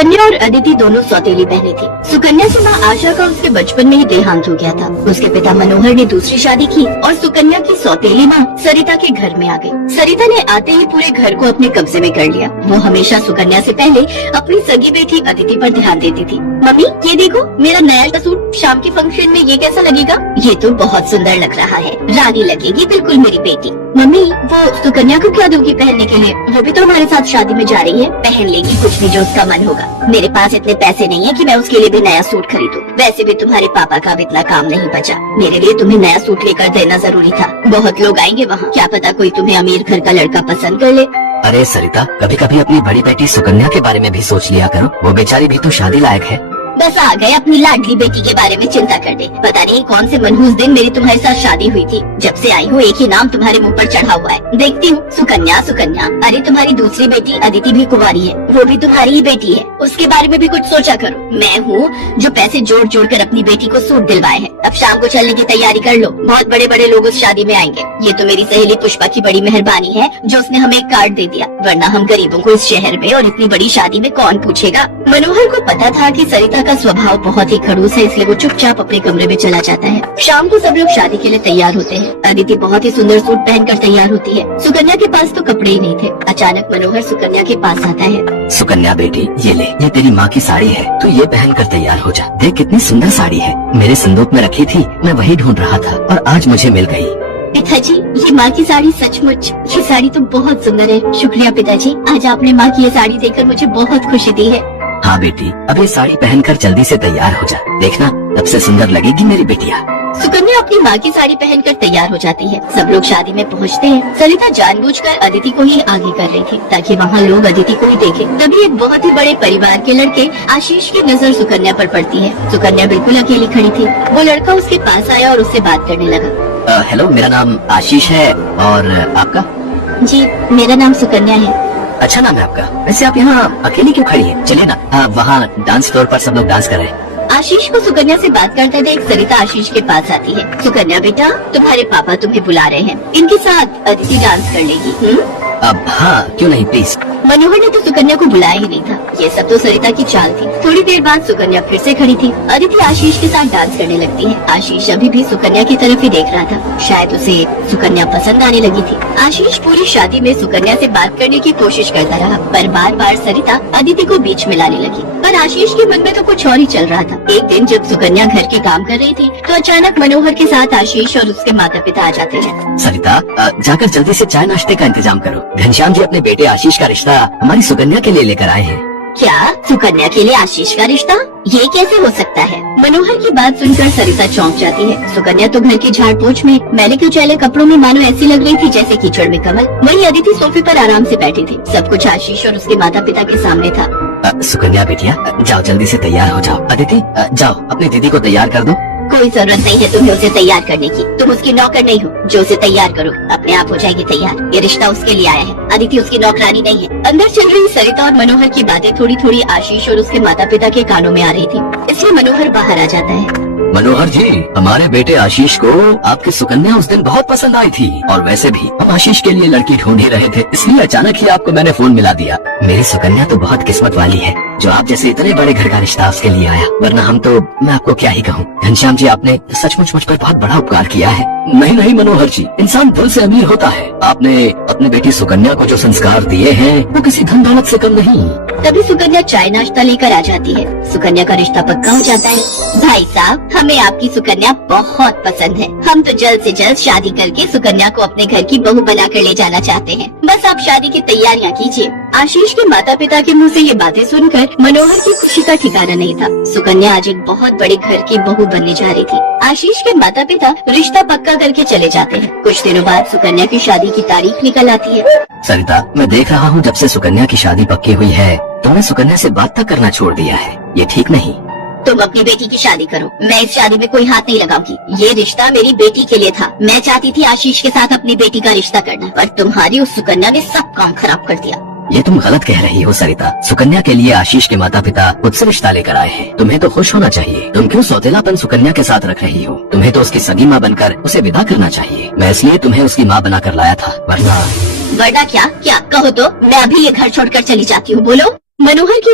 सुकन्या और अदिति दोनों सौतेली बहनें थी। सुकन्या की माँ आशा का उसके बचपन में ही देहांत हो गया था। उसके पिता मनोहर ने दूसरी शादी की और सुकन्या की सौतेली माँ सरिता के घर में आ गई। सरिता ने आते ही पूरे घर को अपने कब्जे में कर लिया। वो हमेशा सुकन्या से पहले अपनी सगी बेटी अदिति पर ध्यान देती थी। मम्मी ये देखो मेरा नया सूट, शाम के फंक्शन में ये कैसा लगेगा? ये तो बहुत सुंदर लग रहा है, रानी लगेगी बिल्कुल मेरी बेटी। मम्मी वो सुकन्या को क्या दोगी पहनने के लिए? वो भी तो हमारे साथ शादी में जा रही है, पहन लेगी कुछ भी जो उसका मन होगा। मेरे पास इतने पैसे नहीं है कि मैं उसके लिए भी नया सूट खरीदूं। वैसे भी तुम्हारे पापा का भी इतना काम नहीं बचा। मेरे लिए तुम्हें नया सूट लेकर देना जरूरी था। बहुत लोग आएंगे वहाँ, क्या पता कोई तुम्हें अमीर घर का लड़का पसंद कर ले। अरे सरिता, कभी कभी अपनी बड़ी बेटी सुकन्या के बारे में भी सोच लिया करो। वो बेचारी भी तो शादी लायक है। बस आ गए अपनी लाडली बेटी के बारे में चिंता करने। पता नहीं कौन से मनहूस दिन मेरी तुम्हारे साथ शादी हुई थी। जब से आई हूँ एक ही नाम तुम्हारे मुंह पर चढ़ा हुआ है। देखती हूँ सुकन्या सुकन्या। अरे तुम्हारी दूसरी बेटी अदिति भी कुंवारी है, वो भी तुम्हारी ही बेटी है। उसके बारे में भी कुछ सोचा करो। मैं हूँ जो पैसे जोड़ जोड़ कर अपनी बेटी को सूट दिलवाए हैं। अब शाम को चलने की तैयारी कर लो, बहुत बड़े बड़े लोग उस शादी में आएंगे। ये तो मेरी सहेली पुष्पा की बड़ी मेहरबानी है जो उसने हमें एक कार्ड दे दिया, वरना हम गरीबों को इस शहर में और इतनी बड़ी शादी में कौन पूछेगा। मनोहर को पता था कि सरिता का स्वभाव बहुत ही खड़ूस है, इसलिए वो चुपचाप अपने कमरे में चला जाता है। शाम को सब लोग शादी के लिए तैयार होते हैं। अदिति बहुत ही सुंदर सूट पहनकर तैयार होती है। सुकन्या के पास तो कपड़े ही नहीं थे। अचानक मनोहर सुकन्या के पास आता है। सुकन्या बेटी ये ले, ये तेरी माँ की साड़ी है, तू ये पहन कर तैयार हो जा। देख कितनी सुंदर साड़ी है, मेरे संदूक में रखी थी, मैं वही ढूंढ रहा था और आज मुझे मिल गई। पिताजी ये माँ की साड़ी सचमुच, ये साड़ी तो बहुत सुंदर है। शुक्रिया पिताजी, आज आपने माँ की ये साड़ी देखकर मुझे बहुत खुशी दी है। हाँ बेटी, अब ये साड़ी पहनकर जल्दी से तैयार हो जा, देखना सबसे सुंदर लगेगी मेरी बिटिया। सुकन्या अपनी माँ की साड़ी पहनकर तैयार हो जाती है। सब लोग शादी में पहुँचते हैं। सरिता जानबूझकर अदिति को ही आगे कर रही थी ताकि वहाँ लोग अदिति को ही देखें। तभी एक बहुत ही बड़े परिवार के लड़के आशीष की नजर सुकन्या पर पड़ती है। सुकन्या बिल्कुल अकेली खड़ी थी। वो लड़का उसके पास आया और उससे बात करने लगा। हेलो, मेरा नाम आशीष है और आपका? जी मेरा नाम सुकन्या है। अच्छा नाम है आपका। वैसे आप यहाँ अकेली क्यों खड़ी है? चलिए ना, वहाँ डांस फ्लोर पर सब लोग डांस कर रहे हैं। आशीष को सुकन्या से बात करते देख सरिता आशीष के पास आती है। सुकन्या बेटा, तुम्हारे पापा तुम्हें बुला रहे हैं, इनके साथ अदिति डांस कर लेगी। अब हाँ, क्यों नहीं, प्लीज। मनोहर ने तो सुकन्या को बुलाया ही नहीं था। ये सब तो सरिता की चाल थी। थोड़ी देर बाद सुकन्या फिर से खड़ी थी। अदिति आशीष के साथ डांस करने लगती है। आशीष अभी भी सुकन्या की तरफ ही देख रहा था। शायद उसे सुकन्या पसंद आने लगी थी। आशीष पूरी शादी में सुकन्या से बात करने की कोशिश करता रहा, पर बार बार सरिता अदिति को बीच में लाने लगी। पर आशीष के मन में तो कुछ और ही चल रहा था। एक दिन जब सुकन्या घर के काम कर रही थी तो अचानक मनोहर के साथ आशीष और उसके माता पिता आ जाते हैं। सरिता, जाकर जल्दी से चाय नाश्ते का इंतजाम करो। घनश्याम जी अपने बेटे आशीष का रिश्ता हमारी सुकन्या के लिए लेकर आए हैं। क्या? सुकन्या के लिए आशीष का रिश्ता? ये कैसे हो सकता है? मनोहर की बात सुनकर सरिता चौंक जाती है। सुकन्या तो घर की झाड़ पोंछ में मैले कुचैले कपड़ों में मानो ऐसी लग रही थी जैसे कीचड़ में कमल। वहीं अदिति सोफे पर आराम से बैठी थी। सब कुछ आशीष और उसके माता पिता के सामने था। सुकन्या बेटिया, जाओ जल्दी से तैयार हो जाओ। अदिति जाओ अपनी दीदी को तैयार कर दो। कोई जरूरत नहीं है तुम्हें उसे तैयार करने की। तुम उसकी नौकर नहीं हो जो उसे तैयार करो, अपने आप हो जाएगी तैयार। ये रिश्ता उसके लिए आया है, अदिति उसकी नौकरानी नहीं है। अंदर चल रही सरिता और मनोहर की बातें थोड़ी थोड़ी आशीष और उसके माता पिता के कानों में आ रही थी, इसलिए मनोहर बाहर आ जाता है। मनोहर जी, हमारे बेटे आशीष को आपकी सुकन्या उस दिन बहुत पसंद आई थी और वैसे भी हम आशीष के लिए लड़की ढूंढ ही रहे थे, इसलिए अचानक ही आपको मैंने फोन मिला दिया। मेरी सुकन्या तो बहुत किस्मत वाली है जो आप जैसे इतने बड़े घर का रिश्ता उसके लिए आया, वरना हम तो, मैं आपको क्या ही कहूँ। घनश्याम जी, आपने सचमुच मुझ पर बहुत बड़ा उपकार किया है। नहीं नहीं मनोहर जी, इंसान दिल से अमीर होता है। आपने अपनी बेटी सुकन्या को जो संस्कार दिए हैं वो किसी धन दौलत से कम नहीं। तभी सुकन्या चाय नाश्ता लेकर आ जाती है। सुकन्या का रिश्ता पक्का हो जाता है। भाई साहब, हमें आपकी सुकन्या बहुत पसंद है। हम तो जल्द से जल्द शादी करके सुकन्या को अपने घर की बहू बनाकर ले जाना चाहते हैं। बस आप शादी की तैयारियां कीजिए। आशीष के माता पिता के मुंह से ये बातें सुनकर मनोहर की खुशी का ठिकाना नहीं था। सुकन्या आज एक बहुत बड़े घर की बहू बनने जा रही थी। आशीष के माता पिता रिश्ता पक्का करके चले जाते हैं। कुछ दिनों बाद सुकन्या की शादी की तारीख निकल आती है। सरिता, मैं देख रहा हूँ जब से सुकन्या की शादी पक्की हुई है तुमने सुकन्या से बात तक करना छोड़ दिया है। ये ठीक नहीं। तुम अपनी बेटी की शादी करो, मैं इस शादी में कोई हाथ नहीं लगाऊंगी। ये रिश्ता मेरी बेटी के लिए था। मैं चाहती थी आशीष के साथ अपनी बेटी का रिश्ता करना, पर तुम्हारी उस सुकन्या ने सब काम खराब कर दिया। ये तुम गलत कह रही हो सरिता। सुकन्या के लिए आशीष के माता पिता खुद से रिश्ता लेकर आए हैं। तुम्हें तो खुश होना चाहिए। तुम क्यों सौतेलापन सुकन्या के साथ रख रही हो? तुम्हें तो उसकी सगी माँ बनकर उसे विदा करना चाहिए। मैं इसलिए तुम्हें उसकी माँ बनाकर लाया था, वरना क्या? क्या कहो तो मैं अभी ये घर छोड़कर चली जाती हूँ। बोलो। मनोहर की